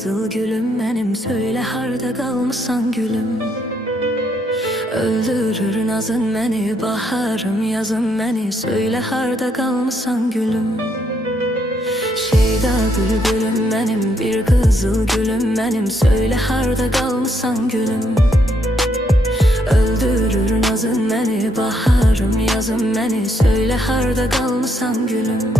kızıl gülüm benim, söyle harda kalmışsan gülüm. Öldürür nazın beni, baharım yazın beni, söyle harda kalmışsan gülüm. Şeyda bülbülüm benim, bir kızıl gülüm benim, söyle harda kalmışsan gülüm. Öldürür nazın beni, baharım yazın beni, söyle harda kalmışsan gülüm.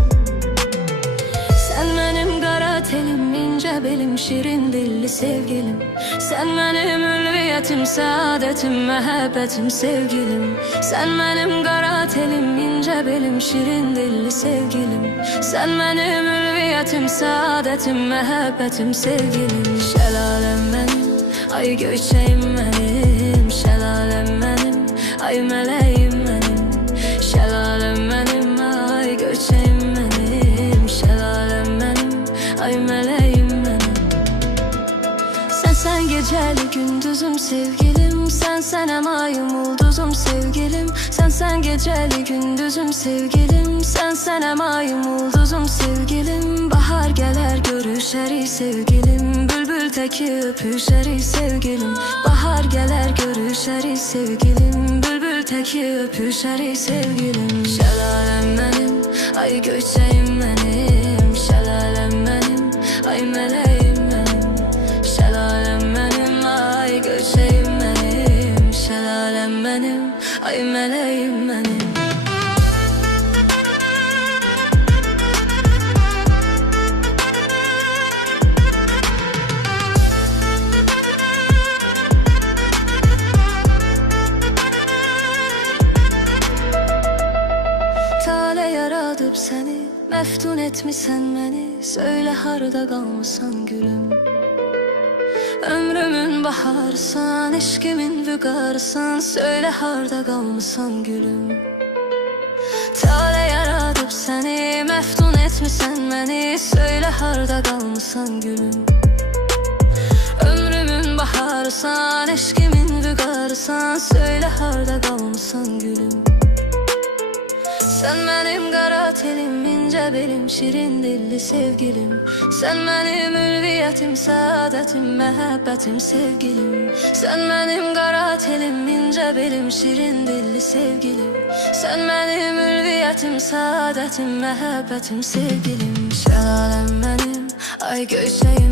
Sen benim kara telim, ince belim, şirin dilli sevgilim. Sen benim ülviyetim, saadetim, mehebbetim, sevgilim. Sen benim kara telim, ince belim, şirin dilli sevgilim. Sen benim ülviyetim, saadetim, mehebbetim, sevgilim. Şelalem benim, ay göçeğim benim. Şelalem benim, ay meleğim benim. Şelalem benim, ay göçeğim benim. Şelalem benim, ay meleğim benim. Sen geceli gündüzüm sevgilim. Sen hem ayım ulduzum sevgilim. Sen geceli gündüzüm sevgilim. Sen hem ayım ulduzum sevgilim. Bahar gelir görüşeri sevgilim. Bülbül teki öpüşeri sevgilim. Bahar gelir görüşeri sevgilim. Bülbül teki öpüşeri sevgilim. Şelalem benim, ay göçeğim benim. Şelalem benim, ay meleğim benim. Şelalem benim, ay göçeğim benim. Şelalem benim, ay meleğim benim. Tale yaradıp seni, meftun etmişsen beni, söyle harda kalmışsan gülüm. Ömrümün baharsan, eşkimin vügarsan, söyle harda kalmışsan gülüm. Tale yaradıp seni, meftun etmişsen beni, söyle harda kalmışsan gülüm. Ömrümün baharsan, eşkimin vügarsan, söyle harda kalmışsan gülüm. Sen benim kara telim, ince belim, şirin dilli sevgilim. Sen benim ülviyetim, saadetim, mehebbetim, sevgilim. Sen benim kara telim, ince belim, şirin dilli sevgilim. Sen benim ülviyetim, saadetim, mehebbetim, sevgilim. Şelalem benim, ay göçeğim.